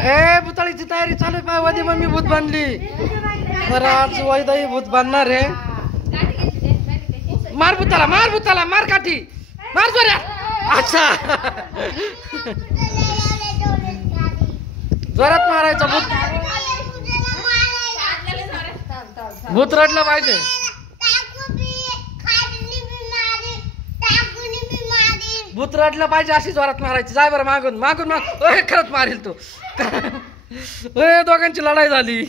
ए भूताळीची तयारी चालू आहे पाय वदी मम्मी भूत बांधली तर आज वैदाई भूत बांधणार आहे मार भूताला मार काठी मार जोरात अच्छा जोरात मारायचा भूत रडलं पाहिजे भूत रडलं पाहिजे अशी जोरात मारायची जाय बरं मागून खरंच मारेल तू दोघांची लढाई झाली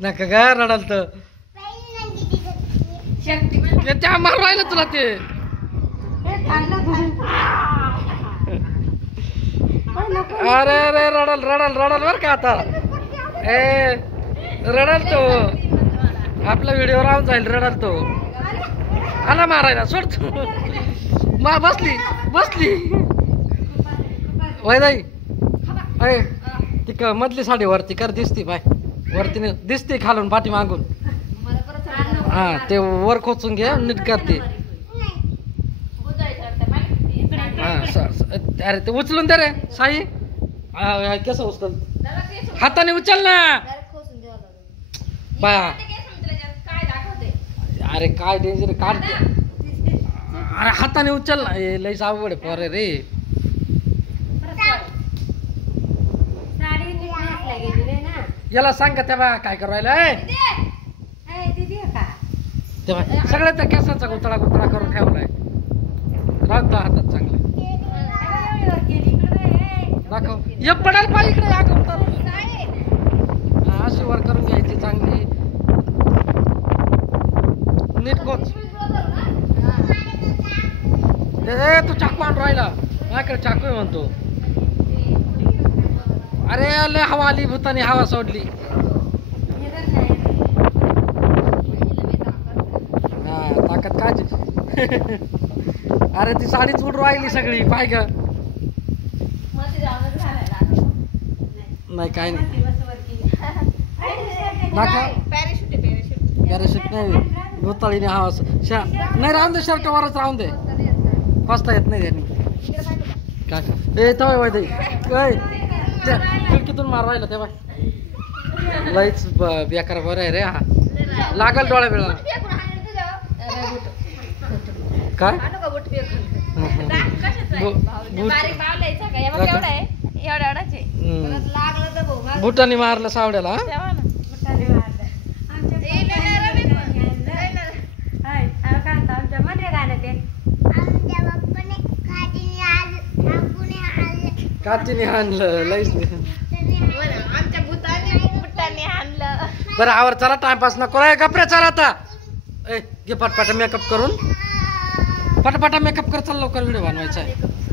नका का रडाल तर त्या मार राहिलं तुला ते अरे अरे रडाल बर का आता ए रडाल तो आपला व्हिडिओ राहून जाईल रडाल तो आला मारायला सोडतो मा बसली वैदाई अय ती मधली साडी वरती कर दिसती बाय वरती दिसते खालून पाठी मागून हा ते वर खोचून घे नीट करते अरे ते उचलून दे रे साई कसं उचल हाताने उचल ना बा अरे काय डेंजर काढते अरे हाताने उचल ना लई सावड पोरे रे याला सांग का तेव्हा काय करायला तेव्हा सगळ्या त्या केसांचा गुतळा करून ठेवलाय राहतो हातात चांगला दाखव ये पडायला पाहिजे इकडे अशी वर करून घ्यायची चांगली नीट कोच तू चाकू आणून राहिला माझ्याकडे चाकू आहे म्हणतो अरे लय हवा आली भूतानी हवा सोडली हा ताकद काय अरे ती साडीच उडून राहिली सगळी पाय ग नाही काय नाही पॅराशूट नाही भूताळीने हवा नाही राहून दे शर्ट वरच राहून दे फसता येत नाही त्यांनी काय तवय वैदाई खिडकीतून मार राहिला तेव्हा लईच बेकार बरं आहे रे हा लागल डोळ्या बिळा काय बुटाने मारलं सावड्याला काठीने आणलं लईच बरं आवर चला टाइमपास नको रे कपडे चला आता घे पटपटा मेकअप करून पटापटा मेकअप कर चल लवकर व्हिडिओ बनवायचा आहे